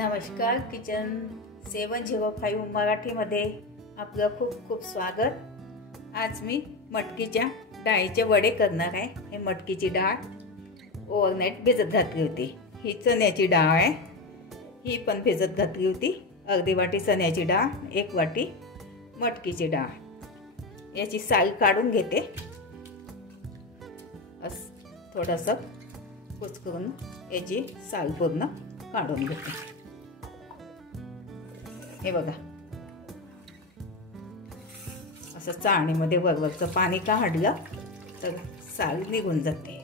नमस्कार, किचन 705 मराठीमध्ये आपलं खूप खूप स्वागत। आज मी मटकीच्या डाळीचे वडे करणार आहे। हे मटकीची डाळ ओव्हरनाईट भिजत घातली होती। ही चण्याची डाळ आहे, ही पण भिजत घातली होती। अर्धी वाटी चण्याची डाळ, 1 वाटी मटकीची डाळ। याची साल काढून घेते, थोडंसं कुचकरून याची साल पूर्ण काढून घेते। हे बघा, असं चाळणीमध्ये वरवरचं पाणी काढलं तर साल निघून जाते।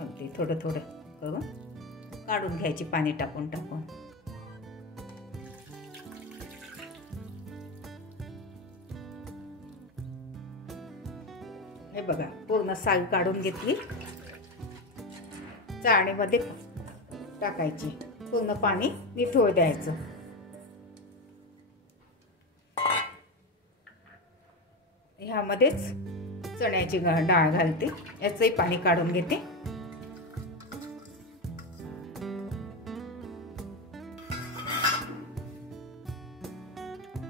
अगदी थोडं थोडं करून काढून घ्यायची, पाणी टाकून टाकून। हे बघा, पूर्ण साल काढून घेतली, चाळणीमध्ये टाकायची, पूर्ण पाणी निथळू द्यायचं। ह्यामध्येच चण्याची डाळ घालते, याचंही पाणी काढून घेते।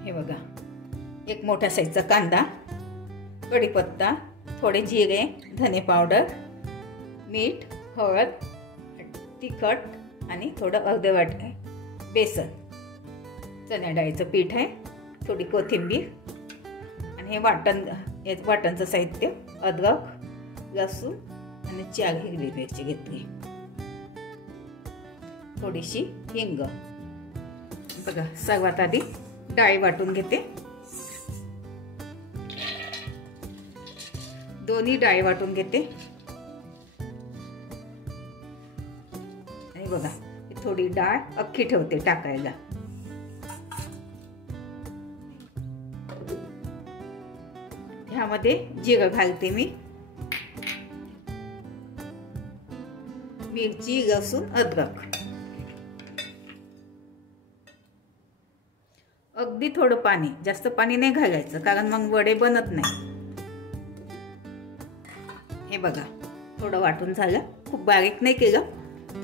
हे बघा, 1 मोठ्या साईजचा कांदा, कढीपत्ता, थोडे जिरे, धने पावडर, मीठ, हळद, तिखट आणि थोडं अर्धे वाटी बेसन, चण्या डाळीचं पीठ आहे, थोडी कोथिंबीर आणि हे वाटणचं साहित्य अद्रक, लसूण आणि 4 हिरवी मिरची घेतली, थोडीशी हिंग। बघा, सर्वात आधी डाळी वाटून घेते। दोन्ही डाळी वाटून घेते आणि बघा, थोडी डाळ अख्खी ठेवते टाकायला। ह्यामध्ये जिरं घालते मी, मिरची, लसूण, अद्रक। अगदी थोडं पाणी, जास्त पाणी नाही घालायचं, कारण मग वडे बनत नाही। हे बघा, थोडं वाटून झालं, खूप बारीक नाही केलं,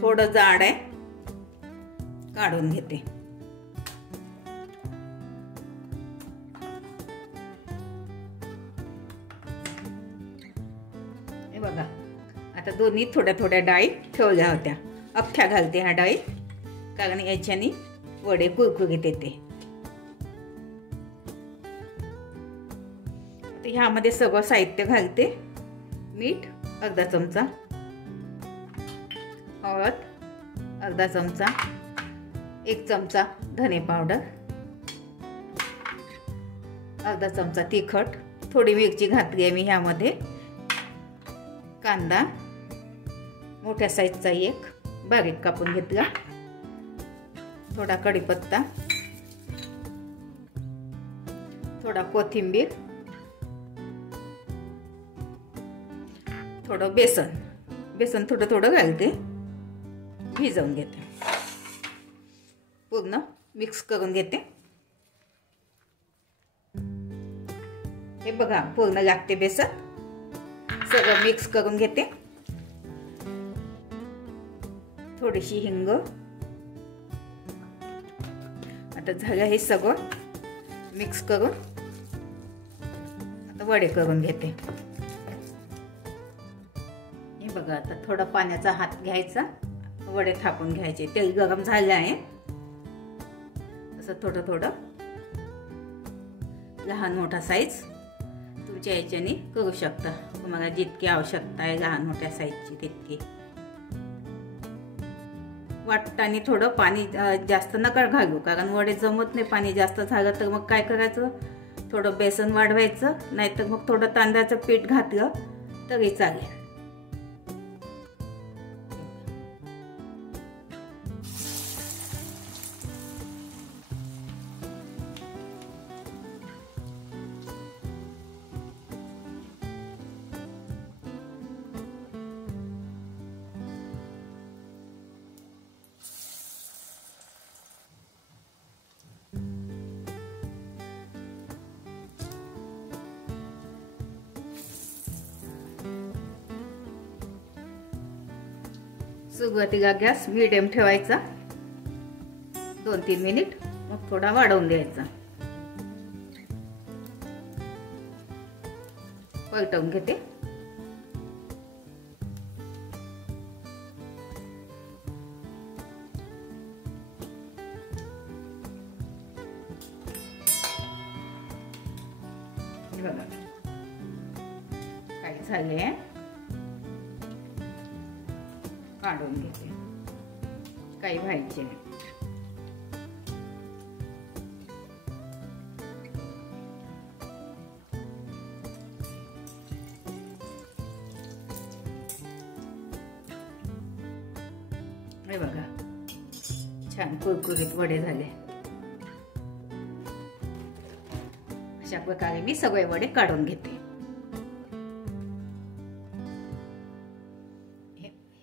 थोडं जाड आहे, काढून घेते। हे बघा, आता दोन्ही थोड्या थोड्या डाळी ठेवल्या होत्या, अख्ख्या घालते ह्या डाळी, कारण याच्याने वडे कुरकुरीत येते। ह्यामध्ये सगळं साहित्य घालते। मीठ अर्धा चमचा, हळद अर्धा चमचा, 1 चमचा धने पावडर, अर्धा चमचा तिखट, थोडी मिरची घातली आहे मी ह्यामध्ये, कांदा मोठ्या साईजचा 1 बारीक कापून घेतला, थोडा कढीपत्ता, थोडा कोथिंबीर, थोडं बेसन थोडं थोडं घालते, भिजवून घेते, पूर्ण मिक्स करून घेते। हे बघा, पूर्ण लागते बेसन, सगळं मिक्स करून घेते। थोडीशी हिंग। आता झालं हे सगळं मिक्स करून, आता वडे करून घेते। हे बघा, आता थोडा पाण्याचा हात घ्यायचा, वडे थापून घ्यायचे। तेल गरम झालं आहे, असं थोडं थोडं, लहान मोठा साईज तुमच्या याच्याने करू शकता, तुम्हाला जितकी आवश्यकता आहे लहान मोठ्या साईजची तितकी। वाटताना थोडं पाणी जास्त नका घालू, कारण वडे जमत नाही पाणी जास्त झालं तर। मग काय करायचं, थोडं बेसन वाढवायचं, नाहीतर मग थोडं तांदळाचं पीठ घातलं तरी चालेल। सुरुवातीला गॅस मीडियम ठेवायचा 2-3 मिनिट, मग थोडा वाढवून द्यायचा. पलटवून घेते. बघा काय झाले, काढून घेते. काही व्हायचे नाही. हे बघा छान कुरकुरीत वडे झाले. अशा प्रकारे मी सगळे वडे काढून घेते.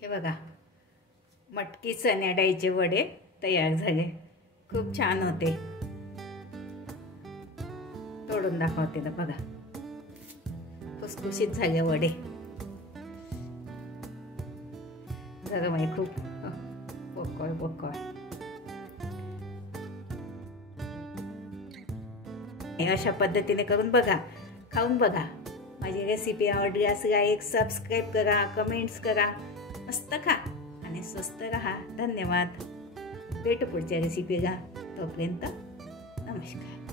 हे बघा मटकी चण्या डाळीचे वडे तयार झाले. खूप छान होते. तोडून दाखवते ना, बघा खुसखुशीत झाले वडे. गरम आहे खूप. पोकळ अशा पद्धतीने करून बघा, खाऊन बघा. माझी रेसिपी आवडली असेल लाईक सबस्क्राईब करा, कमेंट्स करा. मस्त खा आणि स्वस्त राहा. धन्यवाद. भेटू पुढच्या रेसिपीला. तोपर्यंत नमस्कार.